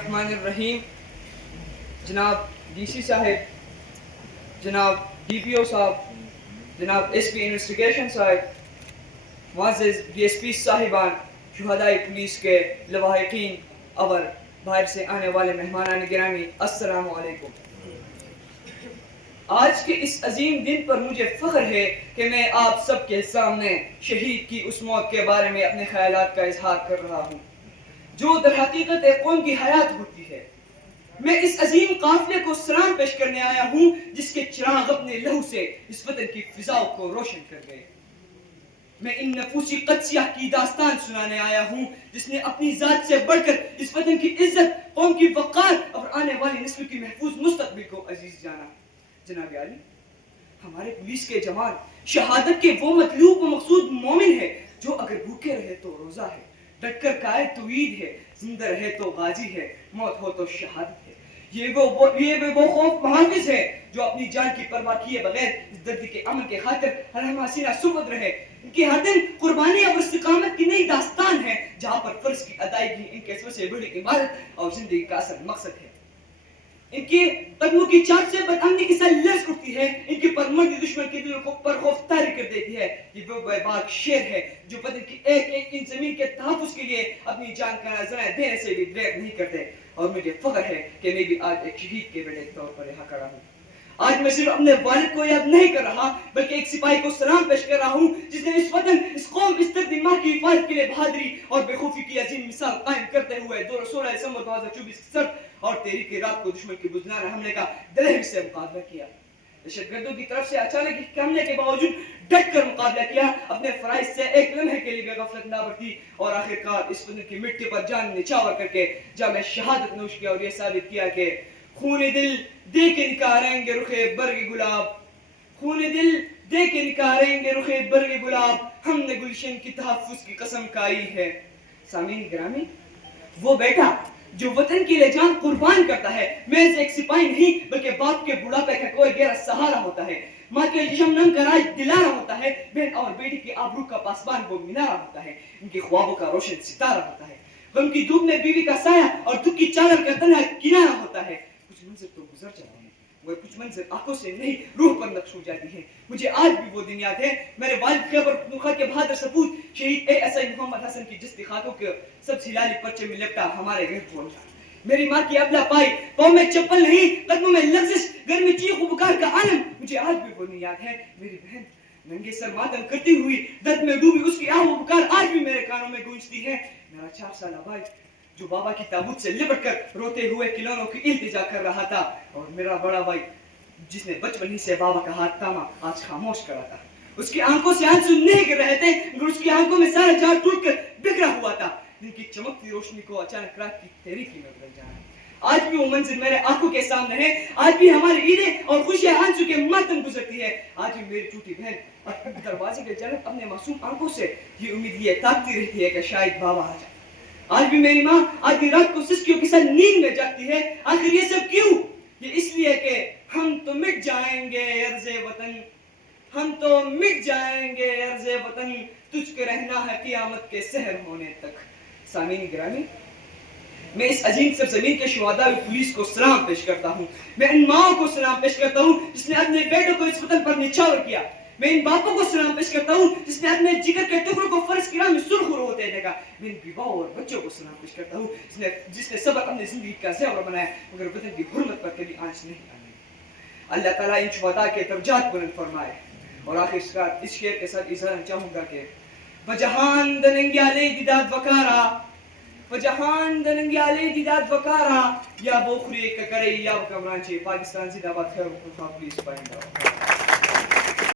الرحمن الرحیم. جناب ڈی سی صاحب, جناب ڈی پی او صاحب, جناب ایس پی انویسٹیگیشن صاحب, معزز ڈی ایس پی صاحبان, شہدائے پولیس کے لواحقین اور باہر سے آنے والے مہمانان گرامی, السلام علیکم. آج کے اس عظیم دن پر مجھے فخر ہے کہ میں آپ سب کے سامنے شہید کی اس موت کے بارے میں اپنے خیالات کا اظہار کر رہا ہوں جو در حقیقت ایک قوم کی حیات ہوتی ہے. میں اس عظیم قافلے کو سلام پیش کرنے آیا ہوں جس کے چراغ اپنے لہو سے اس وطن کی فضاؤں کو روشن کر گئے. میں ان نفوسی قدسیہ کی داستان سنانے آیا ہوں جس نے اپنی ذات سے بڑھ کر اس وطن کی عزت, قوم کی وقار اور آنے والی نسل کی محفوظ مستقبل کو عزیز جانا. جناب عالی, ہمارے پولیس کے جوان شہادت کے وہ مطلوب و مقصود مومن ہے جو اگر بھوکے رہے تو روزہ ہے, ڈٹ کر کھائے تو عید ہے, زندہ رہے تو غازی ہے, موت ہو تو شہادت ہے. یہ وہ خوف محافظ ہے جو اپنی جان کی پرواہ کیے بغیر اس درد کے امن کے خاطر ہر ہماسینہ سفد رہے. ان کی ہر دن قربانی اور استقامت کی نئی داستان ہے جہاں پر فرض کی ادائیگی ان کے سب سے بڑی عبادت اور زندگی کا اصل مقصد ہے. ان کی قدموں کی چاٹ سے بدامنی کے ساتھ لرز اٹھتی ہے, ان کی پرمردی دشمن کے دلوں کو پر خوف طاری کر دیتی ہے. یہ وہ بے باک شیر ہے جو بدن کی ایک ایک انچ زمین کے تحفظ کے لیے اپنی جان کا نذرانہ دینے سے بھی دریغ نہیں کرتے. اور مجھے فخر ہے کہ میں بھی آج ایک شہید کے بیٹے کے طور پر یہاں کھڑا ہوں. آج میں صرف اپنے والد کو یاد نہیں کر رہا بلکہ ایک سپاہی کو سلام پیش کر رہا ہوں جس نے اس وطن, اس قوم, اس دردی ماں کی حفاظت کے لیے بہادری اور بے خوفی کی عظیم مثال قائم کرتے ہوئے 16 دسمبر 2024 سرد اور تیری کی رات کو دشمن کے بزدلانہ حملے کا دلہری سے مقابلہ کیا. دہشت گردوں کی طرف سے اچانک حملے کے باوجود ڈٹ کر مقابلہ کیا, اپنے فرائض سے ایک لمحے کے لیے بے غفلت نہ برتی اور آخرکار اس وطن کی مٹی پر جان نچھاور کر کے جامع شہادت نوش کیا اور یہ ثابت کیا کہ خون دل دے کے نکاریں گے رخ برگ گلاب, خون دل دے کے نکاریں گے رخ برگ گلاب, ہم نے گلشن کی تحفظ کی قسم کھائی ہے. سامعین گرامی, وہ بیٹا جو وطن کے لیے جان قربان کرتا ہے محض ایک سپاہی نہیں بلکہ باپ کے بڑھاپے کا کوئی گہرا سہارا ہوتا ہے, ماں کے جشم نم کا راج دلارا ہوتا ہے, بہن اور بیٹی کے آبرو کا پاسبان وہ مینارہ ہوتا ہے, ان کے خوابوں کا روشن ستارہ ہوتا ہے, غم کی دھوپ میں بیوی کا سایہ اور دکھ کی چادر کا تنہا کنارہ ہوتا ہے. کچھ منظر تو گزر جاتے ہیں وہ کچھ منظر آنکھوں سے نہیں روح پر نقش ہو جاتی ہے. مجھے آج بھی وہ دن یاد ہے, میرے والد خیبر پختونخوا کے بہادر سپوت شہید اے ایس آئی محمد حسن کی جستی خاکوں کے سب ہلالی پرچے میں لپٹا ہمارے گھر پہنچا. میری ماں کی ابلا پائی, پاؤں میں چپل نہیں, قدموں میں لرزش, گھر میں چیخ و پکار کا عالم. مجھے آج بھی وہ دن یاد ہے. میری بہن ننگے سر ماتم کرتی ہوئی درد میں ڈوبی, اس کی آہ و پکار آج بھی میرے کانوں میں گونجتی ہے. میرا 4 سالہ بھائی جو بابا کی تابوت سے لپٹ کر روتے ہوئے کھلونوں کی التجا کر رہا تھا, اور میرا بڑا بھائی جس نے بچپن ہی سے بابا کا ہاتھ تھاما آج خاموش کرا تھا. اس کی آنکھوں سے آنسو نہیں گر رہے تھے مگر اس کی آنکھوں میں سارا جان ٹوٹ کر بکھرا ہوا تھا. جن کی چمکتی روشنی کو اچانک رات کی تاریکی میں بدل جانا. آج بھی وہ منظر میرے آنکھوں کے سامنے ہے. آج بھی ہماری عیدیں اور خوشیاں آنسو کے ماتم گزرتی ہے. آج بھی میری ٹوٹی بہن اور دروازے کے جانب اپنے معصوم آنکھوں سے یہ امید لیے تاکتی رہتی ہے کہ شاید بابا آ جائے. آج بھی میری ماں آج بھی رات کو سسکیوں کے ساتھ نیند میں جاگتی ہے. آخر یہ سب کیوں؟ یہ اس لیے کہ ہم تو مٹ جائیں گے عرض وطن, ہم تو مٹ جائیں گے عرض وطن, تجھ کو رہنا ہے قیامت کے سحر ہونے تک. سامعین گرامی, میں اس عظیم سرزمین کے شہداء پولیس کو سلام پیش کرتا ہوں. میں ان ماؤں کو سلام پیش کرتا ہوں جس نے اپنے بیٹوں کو اس وطن پر نچھاور کیا. میں ان باپوں کو سلام پیش کرتا ہوں جس نے اپنے جگر کے ٹکڑوں کو فرض کی راہ میں سرخ ہوتے دیکھا. میں ان بیواؤں اور بچوں کو سلام پیش کرتا ہوں جس نے صبر اپنی زندگی کا زیور بنایا مگر وطن کی حرمت پر کبھی آنچ نہیں آئی. اللہ تعالیٰ ان شہداء کے درجات بلند فرمائے. اور آخر اس شعر کے ساتھ اظہار چاہوں گا کہ بجہان دننگیالے دیداد وکارا, بجہان دننگیالے دیداد وکارا, یا بوخری ککرئی یا کمرانچے. پاکستان زندہ باد. خیر پولیس پائندہ.